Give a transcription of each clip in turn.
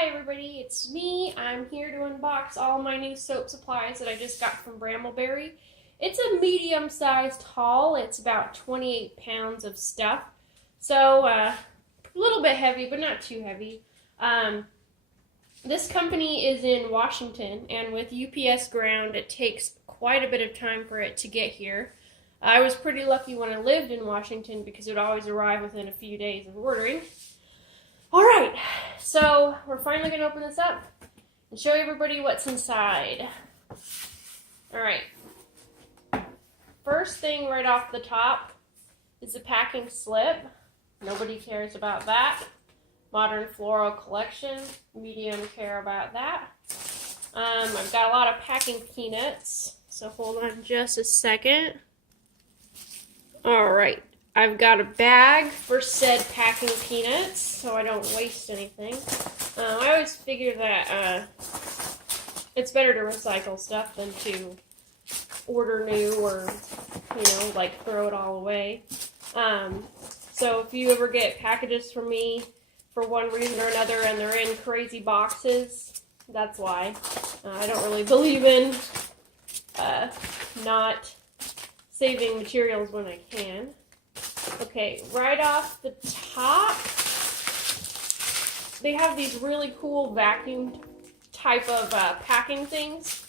Hi everybody, it's me. I'm here to unbox all my new soap supplies that I just got from Bramble. It's a medium-sized haul. It's about 28 pounds of stuff. So a little bit heavy, but not too heavy. This company is in Washington, and with UPS ground, it takes quite a bit of time for it to get here. I was pretty lucky when I lived in Washington because it would always arrive within a few days of ordering. Alright, so we're finally going to open this up and show everybody what's inside. Alright, first thing right off the top is the packing slip. Nobody cares about that. Modern Floral Collection, medium care about that. I've got a lot of packing peanuts, so hold on just a second. Alright, I've got a bag for said packing peanuts, so I don't waste anything. I always figure that it's better to recycle stuff than to order new or, like throw it all away. So if you ever get packages from me for one reason or another and they're in crazy boxes, that's why. I don't really believe in not saving materials when I can. Okay, right off the top, they have these really cool vacuum type of packing things.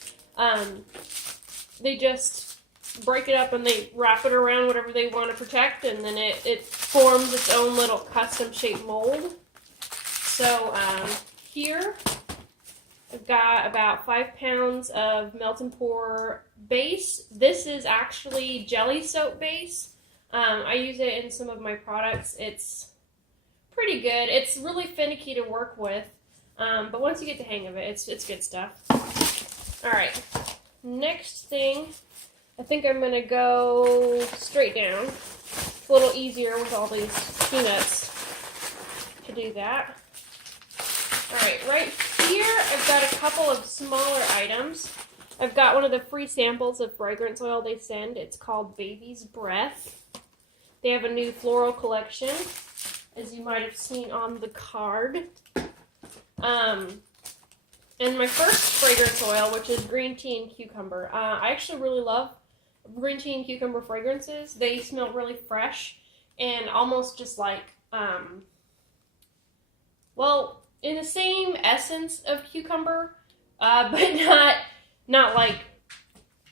They just break it up and they wrap it around whatever they want to protect, and then it forms its own little custom shaped mold. So here I've got about 5 pounds of melt and pour base. This is actually jelly soap base. I use it in some of my products. It's pretty good. It's really finicky to work with, but once you get the hang of it, it's good stuff. Alright, next thing, I think I'm going to go straight down. It's a little easier with all these peanuts to do that. Alright, right here I've got a couple of smaller items. I've got one of the free samples of fragrance oil they send. It's called Baby's Breath. They have a new floral collection, as you might have seen on the card. And my first fragrance oil, which is green tea and cucumber. I actually really love green tea and cucumber fragrances. They smell really fresh and almost just like, well, in the same essence of cucumber, but not like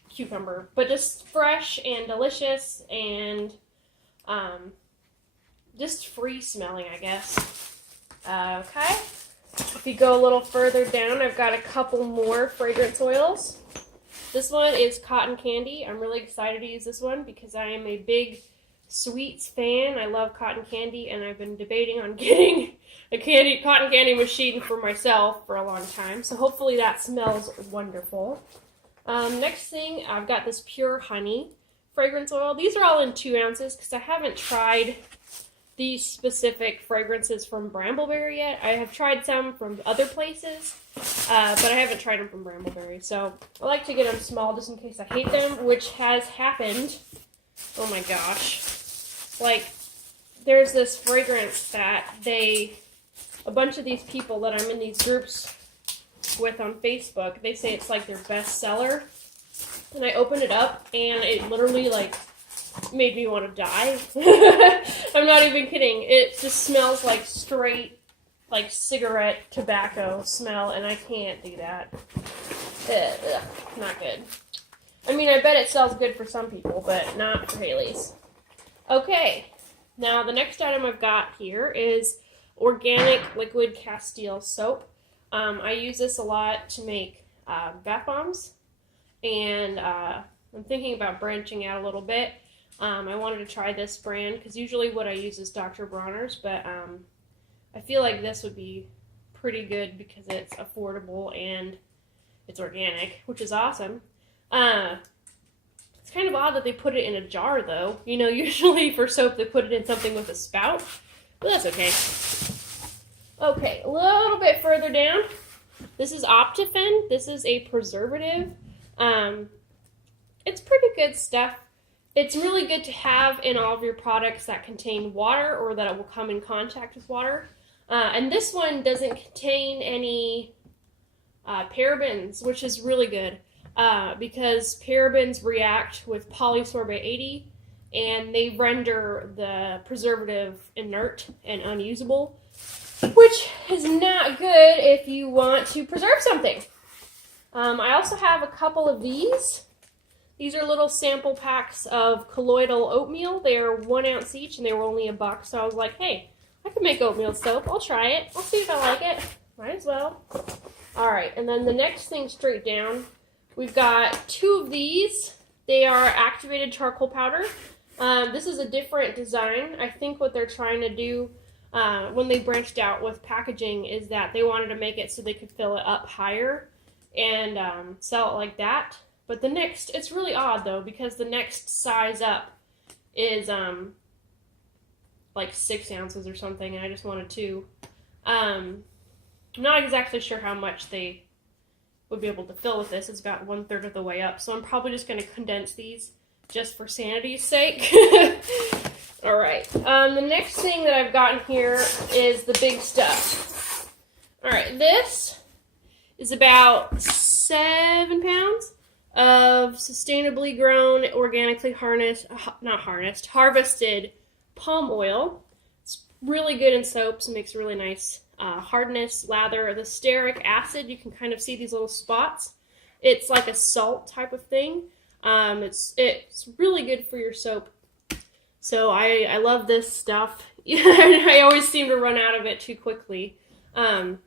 cucumber, but just fresh and delicious and just free smelling, I guess. Okay. If you go a little further down, I've got a couple more fragrance oils. This one is Cotton Candy. I'm really excited to use this one because I am a big sweets fan. I love cotton candy, and I've been debating on getting a cotton candy machine for myself for a long time. So hopefully that smells wonderful. Next thing, I've got this Pure Honey fragrance oil. These are all in 2 ounces because I haven't tried these specific fragrances from Bramble yet. I have tried some from other places, but I haven't tried them from Bramble. So I like to get them small just in case I hate them, which has happened. Oh my gosh. Like, there's this fragrance that a bunch of these people that I'm in these groups with on Facebook, they say it's like their best seller. And I opened it up, and it literally, like, made me want to die. I'm not even kidding. It just smells like straight, like, cigarette tobacco smell, and I can't do that. Ugh, not good. I mean, I bet it sells good for some people, but not for Haley's. Okay, now the next item I've got here is organic liquid Castile soap. I use this a lot to make bath bombs. And I'm thinking about branching out a little bit. I wanted to try this brand because usually what I use is Dr. Bronner's, but I feel like this would be pretty good because it's affordable and it's organic, which is awesome. It's kind of odd that they put it in a jar, though. Usually for soap they put it in something with a spout, but that's okay. Okay, a little bit further down. This is Optifen. This is a preservative. It's pretty good stuff. It's really good to have in all of your products that contain water or that it will come in contact with water. And this one doesn't contain any parabens, which is really good because parabens react with polysorbate 80 and they render the preservative inert and unusable, which is not good if you want to preserve something. I also have a couple of these. These are little sample packs of colloidal oatmeal. They are 1 ounce each and they were only $1. So I was like, hey, I can make oatmeal soap. I'll try it. I'll see if I like it. Might as well. All right, and then the next thing straight down, we've got 2 of these. They are activated charcoal powder. This is a different design. I think what they're trying to do when they branched out with packaging is that they wanted to make it so they could fill it up higher and sell it like that. But the next, it's really odd though, because the next size up is like 6 ounces or something, and I just wanted 2. I'm not exactly sure how much they would be able to fill with this. It's about 1/3 of the way up, so I'm probably just going to condense these just for sanity's sake. All right, the next thing that I've gotten here is the big stuff. All right, this is about 7 pounds of sustainably grown, organically harvested palm oil. It's really good in soaps and makes really nice hardness, lather. The stearic acid, you can kind of see these little spots. It's like a salt type of thing. It's really good for your soap. So I love this stuff. I always seem to run out of it too quickly. But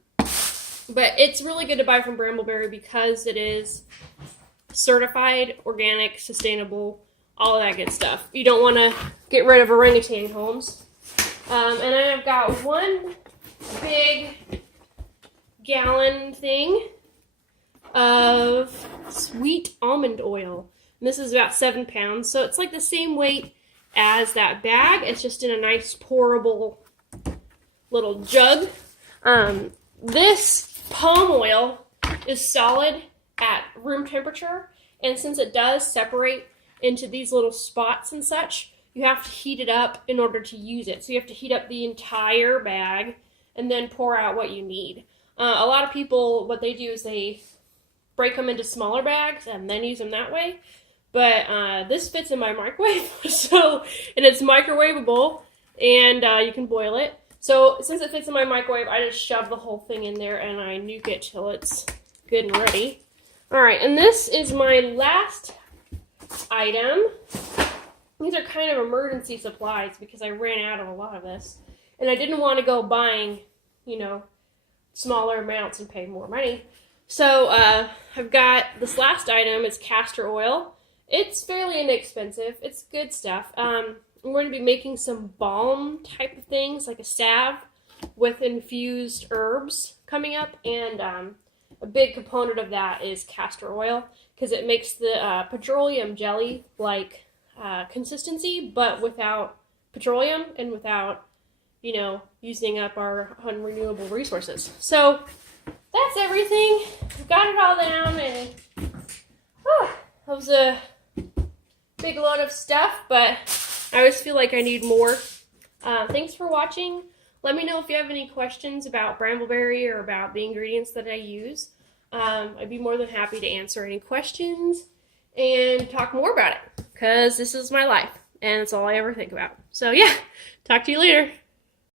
it's really good to buy from Brambleberry because it is certified, organic, sustainable, all of that good stuff. You don't want to get rid of orangutan homes. And then I've got 1 big gallon thing of sweet almond oil. And this is about 7 pounds, so it's like the same weight as that bag. It's just in a nice pourable little jug. This palm oil is solid at room temperature, and since it does separate into these little spots and such, you have to heat it up in order to use it. So you have to heat up the entire bag and then pour out what you need. A lot of people, what they do is they break them into smaller bags and then use them that way. But this fits in my microwave, and it's microwavable, and you can boil it. So since it fits in my microwave, I just shove the whole thing in there and I nuke it till it's good and ready. All right, and this is my last item. These are kind of emergency supplies because I ran out of a lot of this. And I didn't want to go buying, smaller amounts and pay more money. So I've got this last item. It's castor oil. It's fairly inexpensive. It's good stuff. I'm going to be making some balm type of things, like a salve with infused herbs coming up. And a big component of that is castor oil because it makes the petroleum jelly-like consistency, but without petroleum and without, using up our unrenewable resources. So that's everything. I've got it all down, and that was a big load of stuff, but I always feel like I need more. Thanks for watching. Let me know if you have any questions about Brambleberry or about the ingredients that I use. I'd be more than happy to answer any questions and talk more about it, because this is my life, and it's all I ever think about. So yeah, talk to you later.